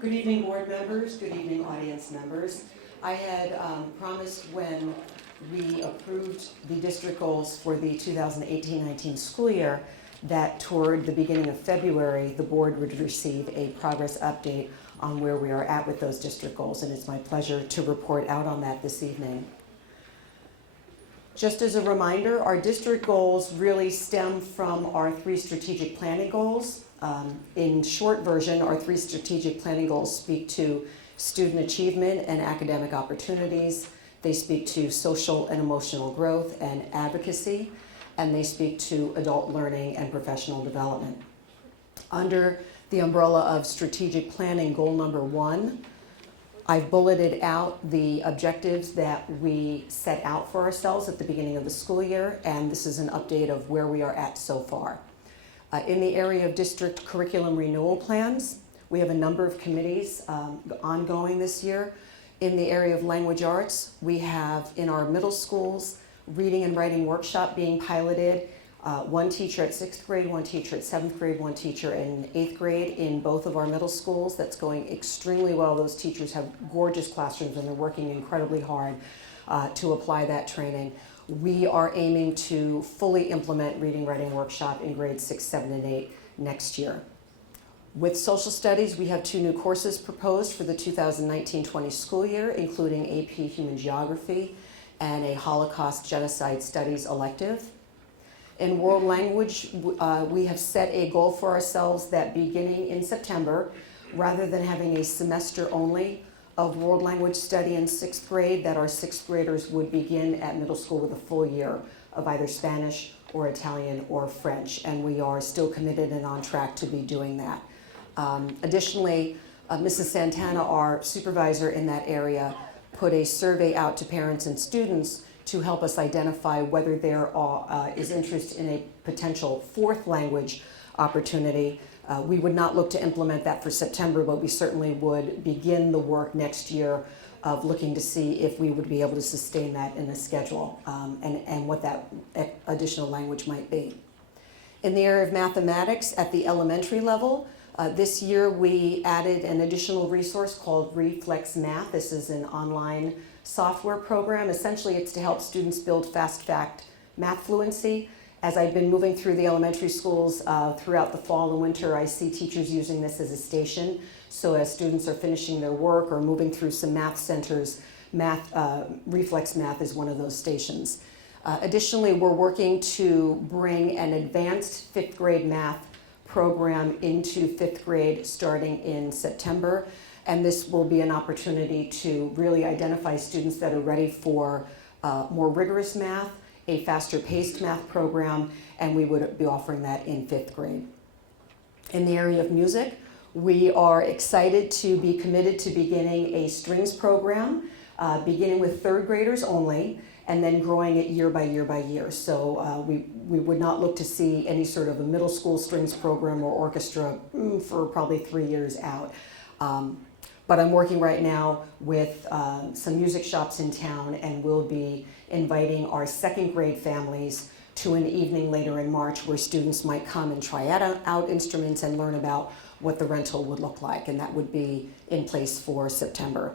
Good evening, board members. Good evening, audience members. I had promised when we approved the district goals for the 2018-19 school year that toward the beginning of February, the board would receive a progress update on where we are at with those district goals, and it's my pleasure to report out on that this evening. Just as a reminder, our district goals really stem from our 3 strategic planning goals. In short version, our 3 strategic planning goals speak to student achievement and academic opportunities. They speak to social and emotional growth and advocacy, and they speak to adult learning and professional development. Under the umbrella of strategic planning, goal number 1, I've bulleted out the objectives that we set out for ourselves at the beginning of the school year, and this is an update of where we are at so far. In the area of district curriculum renewal plans, we have a number of committees ongoing this year. In the area of language arts, we have in our middle schools, reading and writing workshop being piloted. 1 teacher at 6th grade, 1 teacher at 7th grade, 1 teacher in 8th grade in both of our middle schools. That's going extremely well. Those teachers have gorgeous classrooms and they're working incredibly hard to apply that training. We are aiming to fully implement reading writing workshop in grades 6, 7, and 8 next year. With social studies, we have 2 new courses proposed for the 2019-20 school year, including AP Human Geography and a Holocaust Genocide Studies elective. In world language, we have set a goal for ourselves that beginning in September, rather than having a semester only of world language study in 6th grade, that our 6th graders would begin at middle school with a full year of either Spanish or Italian or French, and we are still committed and on track to be doing that. Additionally, Mrs. Santana, our supervisor in that area, put a survey out to parents and students to help us identify whether there is interest in a potential 4th language opportunity. We would not look to implement that for September, but we certainly would begin the work next year of looking to see if we would be able to sustain that in a schedule and what that additional language might be. In the area of mathematics at the elementary level, this year we added an additional resource called Reflex Math. This is an online software program. Essentially, it's to help students build fast fact math fluency. As I've been moving through the elementary schools throughout the fall and winter, I see teachers using this as a station. So as students are finishing their work or moving through some math centers, Reflex Math is one of those stations. Additionally, we're working to bring an advanced 5th grade math program into 5th grade starting in September. And this will be an opportunity to really identify students that are ready for more rigorous math, a faster paced math program, and we would be offering that in 5th grade. In the area of music, we are excited to be committed to beginning a strings program, beginning with 3rd graders only, and then growing it year by year by year. So we would not look to see any sort of a middle school strings program or orchestra for probably 3 years out. But I'm working right now with some music shops in town, and we'll be inviting our 2nd grade families to an evening later in March where students might come and try out instruments and learn about what the rental would look like, and that would be in place for September.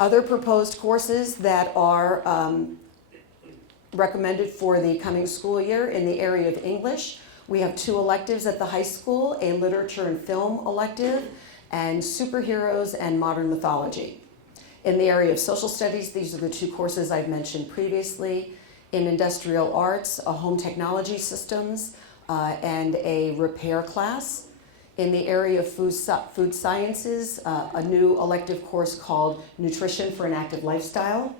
Other proposed courses that are recommended for the coming school year in the area of English. We have 2 electives at the high school, a literature and film elective, and superheroes and modern mythology. In the area of social studies, these are the 2 courses I've mentioned previously. In industrial arts, a home technology systems and a repair class. In the area of food sciences, a new elective course called Nutrition for an Active Lifestyle.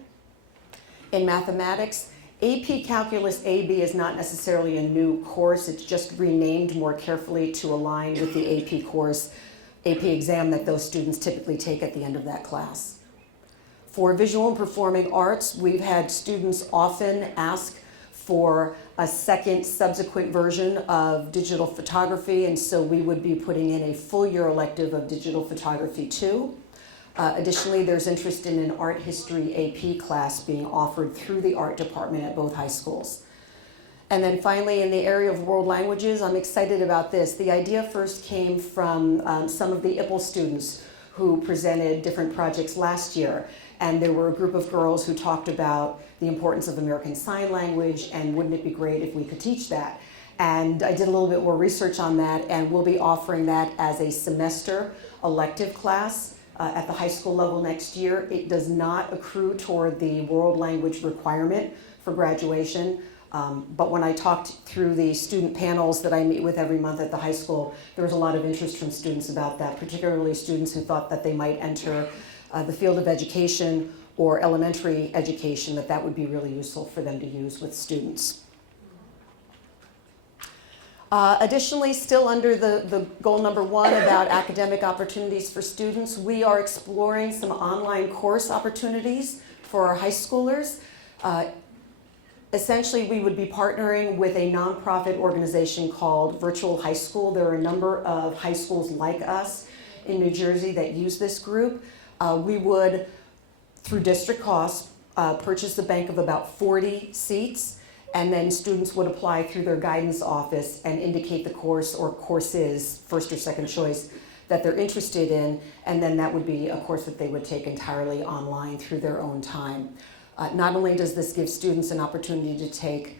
In mathematics, AP Calculus AB is not necessarily a new course. It's just renamed more carefully to align with the AP course, AP exam that those students typically take at the end of that class. For visual and performing arts, we've had students often ask for a second subsequent version of digital photography, and so we would be putting in a full year elective of digital photography too. Additionally, there's interest in an art history AP class being offered through the art department at both high schools. And then finally, in the area of world languages, I'm excited about this. The idea first came from some of the IPPL students who presented different projects last year. And there were a group of girls who talked about the importance of American Sign Language and wouldn't it be great if we could teach that. And I did a little bit more research on that, and we'll be offering that as a semester elective class at the high school level next year. It does not accrue toward the world language requirement for graduation. But when I talked through the student panels that I meet with every month at the high school, there was a lot of interest from students about that, particularly students who thought that they might enter the field of education or elementary education, that would be really useful for them to use with students. Additionally, still under the goal number 1 about academic opportunities for students, we are exploring some online course opportunities for our high schoolers. Essentially, we would be partnering with a nonprofit organization called Virtual High School. There are a number of high schools like us in New Jersey that use this group. We would, through district costs, purchase a bank of about 40 seats, and then students would apply through their guidance office and indicate the course or courses, first or second choice, that they're interested in, and then that would be a course that they would take entirely online through their own time. Not only does this give students an opportunity to take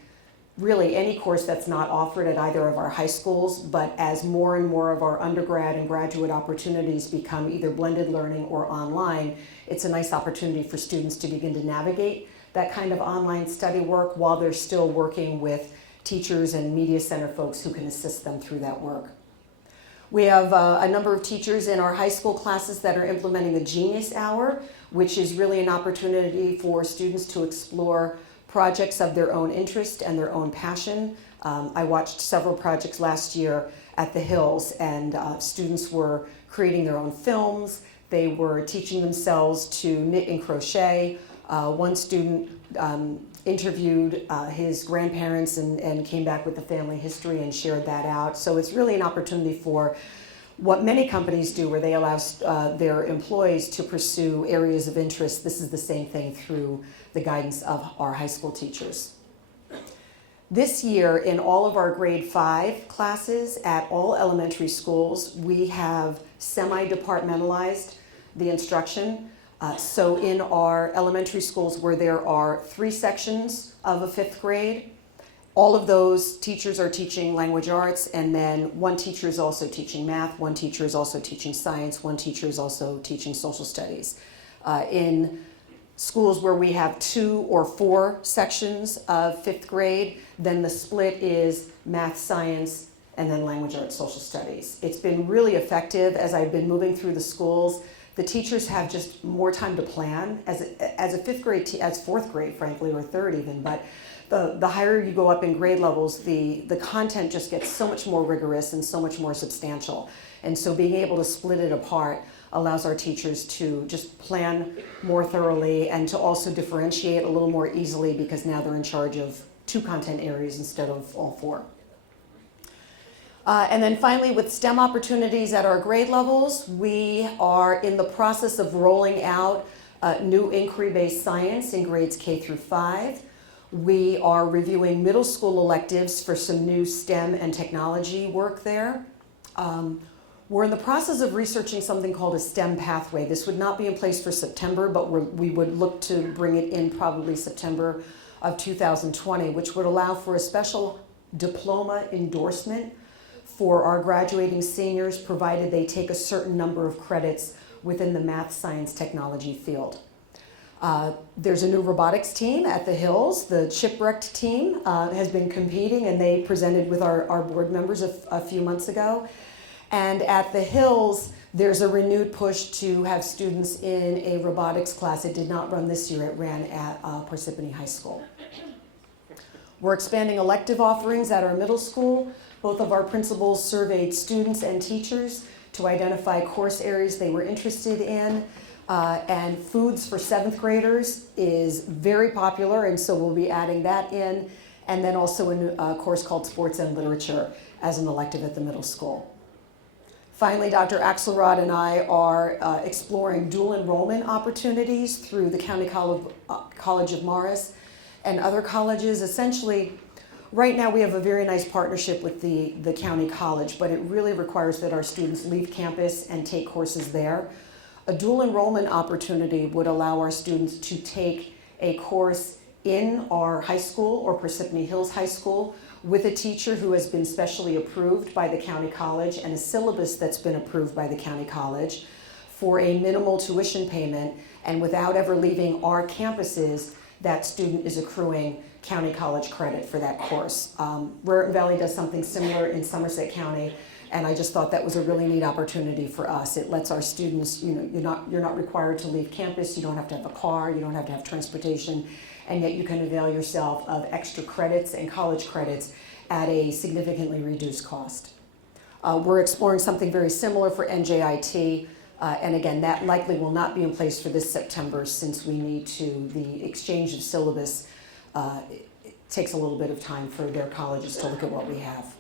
really any course that's not offered at either of our high schools, but as more and more of our undergrad and graduate opportunities become either blended learning or online, it's a nice opportunity for students to begin to navigate that kind of online study work while they're still working with teachers and media center folks who can assist them through that work. We have a number of teachers in our high school classes that are implementing a Genius Hour, which is really an opportunity for students to explore projects of their own interest and their own passion. I watched several projects last year at the Hills, and students were creating their own films. They were teaching themselves to knit and crochet. One student interviewed his grandparents and came back with the family history and shared that out. So it's really an opportunity for what many companies do, where they allow their employees to pursue areas of interest. This is the same thing through the guidance of our high school teachers. This year, in all of our grade 5 classes at all elementary schools, we have semi-departmentalized the instruction. So in our elementary schools where there are 3 sections of a 5th grade, all of those teachers are teaching language arts, and then one teacher is also teaching math, one teacher is also teaching science, one teacher is also teaching social studies. In schools where we have 2 or 4 sections of 5th grade, then the split is math, science, and then language arts, social studies. It's been really effective as I've been moving through the schools. The teachers have just more time to plan as a 5th grade, as 4th grade, frankly, or 3rd even, but the higher you go up in grade levels, the content just gets so much more rigorous and so much more substantial. And so being able to split it apart allows our teachers to just plan more thoroughly and to also differentiate a little more easily, because now they're in charge of 2 content areas instead of all 4. And then finally, with STEM opportunities at our grade levels, we are in the process of rolling out new inquiry-based science in grades K through 5. We are reviewing middle school electives for some new STEM and technology work there. We're in the process of researching something called a STEM pathway. This would not be in place for September, but we would look to bring it in probably September of 2020, which would allow for a special diploma endorsement for our graduating seniors, provided they take a certain number of credits within the math, science, technology field. There's a new robotics team at the Hills. The Shipwrecked team has been competing, and they presented with our board members a few months ago. And at the Hills, there's a renewed push to have students in a robotics class. It did not run this year, it ran at Parsippany High School. We're expanding elective offerings at our middle school. Both of our principals surveyed students and teachers to identify course areas they were interested in. And foods for 7th graders is very popular, and so we'll be adding that in. And then also a course called Sports and Literature as an elective at the middle school. Finally, Dr. Axelrod and I are exploring dual enrollment opportunities through the County College of Morris and other colleges. Essentially, Right now we have a very nice partnership with the county college, but it really requires that our students leave campus and take courses there. A dual enrollment opportunity would allow our students to take a course in our high school or Parsippany Hills High School with a teacher who has been specially approved by the county college and a syllabus that's been approved by the county college for a minimal tuition payment, and without ever leaving our campuses, that student is accruing county college credit for that course. Raritan Valley does something similar in Somerset County, and I just thought that was a really neat opportunity for us. It lets our students, you're not required to leave campus, you don't have to have a car, you don't have to have transportation, and yet you can avail yourself of extra credits and college credits at a significantly reduced cost. We're exploring something very similar for NJIT, and again, that likely will not be in place for this September since the exchange of syllabus it takes a little bit of time for their colleges to look at what we have.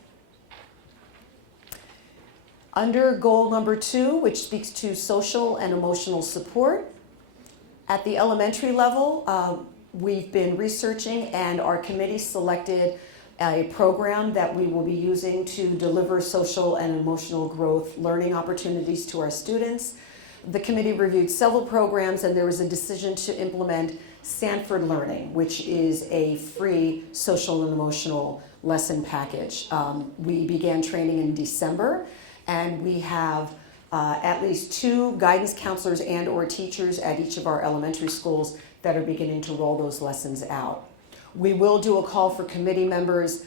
Under goal number 2, which speaks to social and emotional support, at the elementary level, we've been researching and our committee selected a program that we will be using to deliver social and emotional growth learning opportunities to our students. The committee reviewed several programs and there was a decision to implement Sanford Learning, which is a free social and emotional lesson package. We began training in December, and we have at least 2 guidance counselors and or teachers at each of our elementary schools that are beginning to roll those lessons out. We will do a call for committee members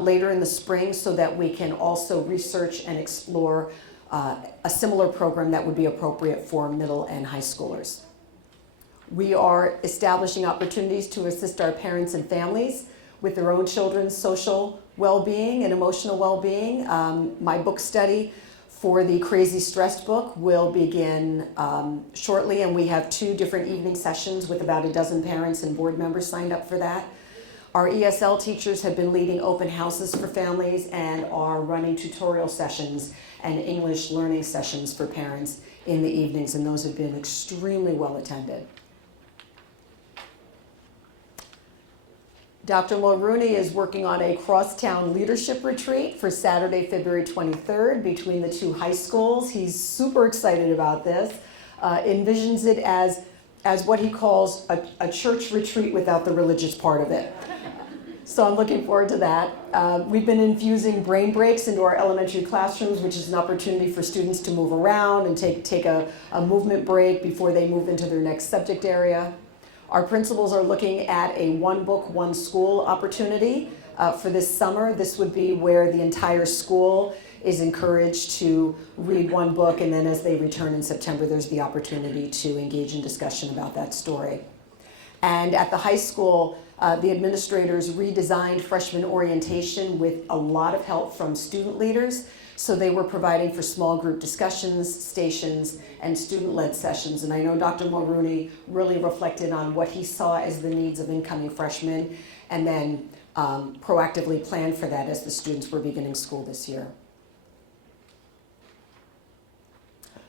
later in the spring so that we can also research and explore a similar program that would be appropriate for middle and high schoolers. We are establishing opportunities to assist our parents and families with their own children's social well-being and emotional well-being. My book study for the Crazy Stressed book will begin shortly, and we have 2 different evening sessions with about a dozen parents and board members signed up for that. Our ESL teachers have been leading open houses for families and are running tutorial sessions and English learning sessions for parents in the evenings, and those have been extremely well attended. Dr. Mulrooney is working on a crosstown leadership retreat for Saturday, February 23rd between the 2 high schools. He's super excited about this, envisions it as what he calls a church retreat without the religious part of it. So I'm looking forward to that. We've been infusing brain breaks into our elementary classrooms, which is an opportunity for students to move around and take a movement break before they move into their next subject area. Our principals are looking at a 1 book, 1 school opportunity for this summer. This would be where the entire school is encouraged to read 1 book, and then as they return in September, there's the opportunity to engage in discussion about that story. And at the high school, the administrators redesigned freshman orientation with a lot of help from student leaders. So they were providing for small group discussions, stations, and student-led sessions. And I know Dr. Mulrooney really reflected on what he saw as the needs of incoming freshmen and then proactively planned for that as the students were beginning school this year.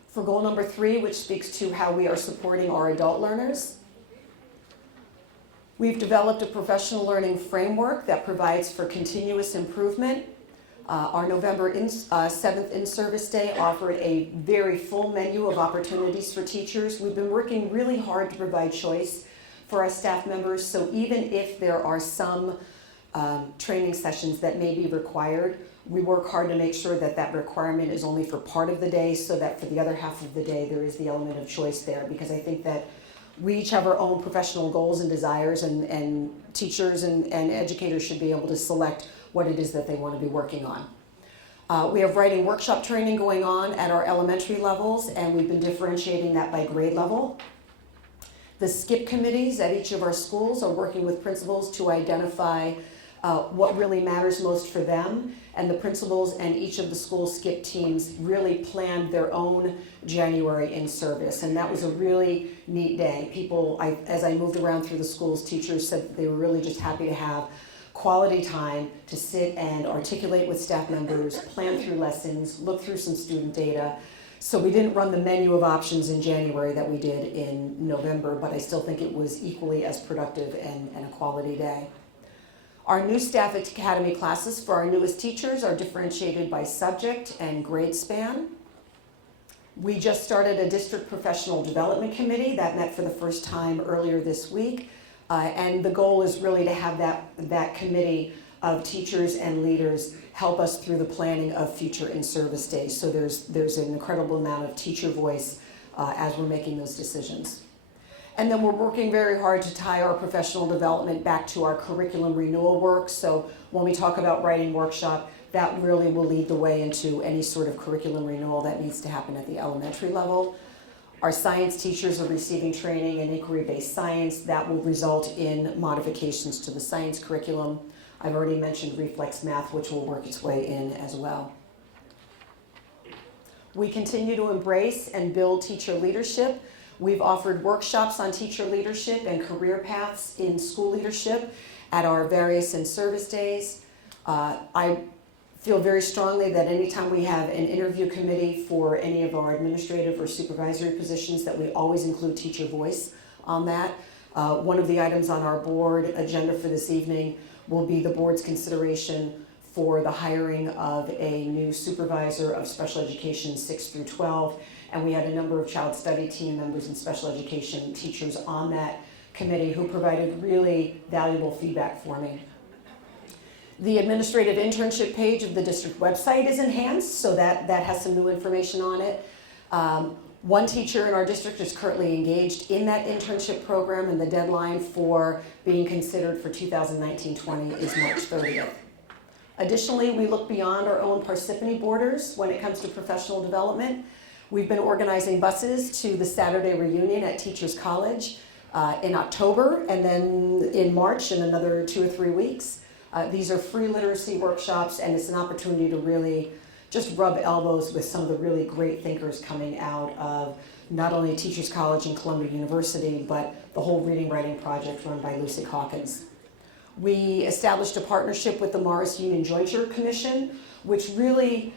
For goal number 3, which speaks to how we are supporting our adult learners, we've developed a professional learning framework that provides for continuous improvement. Our November 7th in-service day offered a very full menu of opportunities for teachers. We've been working really hard to provide choice for our staff members, so even if there are some training sessions that may be required, we work hard to make sure that that requirement is only for part of the day so that for the other half of the day there is the element of choice there, because I think that we each have our own professional goals and desires, and teachers and educators should be able to select what it is that they want to be working on. We have writing workshop training going on at our elementary levels, and we've been differentiating that by grade level. The SKIP committees at each of our schools are working with principals to identify what really matters most for them, and the principals and each of the school SKIP teams really planned their own January in service, and that was a really neat day. As I moved around through the schools, teachers said that they were really just happy to have quality time to sit and articulate with staff members, plan through lessons, look through some student data. So we didn't run the menu of options in January that we did in November, but I still think it was equally as productive and a quality day. Our new staff academy classes for our newest teachers are differentiated by subject and grade span. We just started a district professional development committee that met for the first time earlier this week. And the goal is really to have that committee of teachers and leaders help us through the planning of future in-service days. So there's an incredible amount of teacher voice as we're making those decisions. And then we're working very hard to tie our professional development back to our curriculum renewal work. So when we talk about writing workshop, that really will lead the way into any sort of curriculum renewal that needs to happen at the elementary level. Our science teachers are receiving training in inquiry-based science. That will result in modifications to the science curriculum. I've already mentioned reflex math, which will work its way in as well. We continue to embrace and build teacher leadership. We've offered workshops on teacher leadership and career paths in school leadership at our various in-service days. I feel very strongly that anytime we have an interview committee for any of our administrative or supervisory positions, that we always include teacher voice on that. One of the items on our board agenda for this evening will be the board's consideration for the hiring of a new supervisor of special education 6 through 12. And we had a number of child study team members and special education teachers on that committee who provided really valuable feedback for me. The administrative internship page of the district website is enhanced, so that has some new information on it. One teacher in our district is currently engaged in that internship program, and the deadline for being considered for 2019-20 is March 30th. Additionally, we look beyond our own Parsippany borders when it comes to professional development. We've been organizing buses to the Saturday reunion at Teachers College in October, and then in March in another 2 or 3 weeks. These are free literacy workshops, and it's an opportunity to really just rub elbows with some of the really great thinkers coming out of not only Teachers College and Columbia University, but the whole Reading Writing Project run by Lucy Hawkins. We established a partnership with the Morris Union Jointure Commission, which really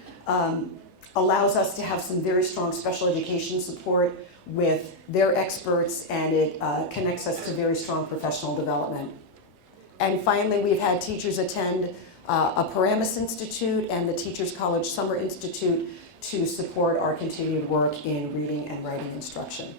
allows us to have some very strong special education support with their experts, and it connects us to very strong professional development. And finally, we've had teachers attend a Paramus Institute and the Teachers College Summer Institute to support our continued work in reading and writing instruction.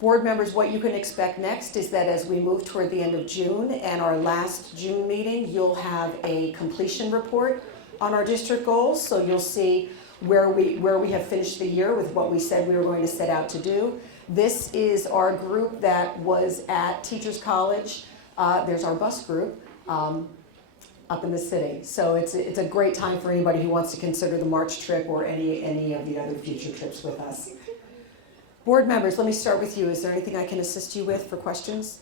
Board members, what you can expect next is that as we move toward the end of June and our last June meeting, you'll have a completion report on our district goals. So you'll see where we have finished the year with what we said we were going to set out to do. This is our group that was at Teachers College. There's our bus group up in the city. So it's a great time for anybody who wants to consider the March trip or any of the other future trips with us. Board members, let me start with you. Is there anything I can assist you with for questions?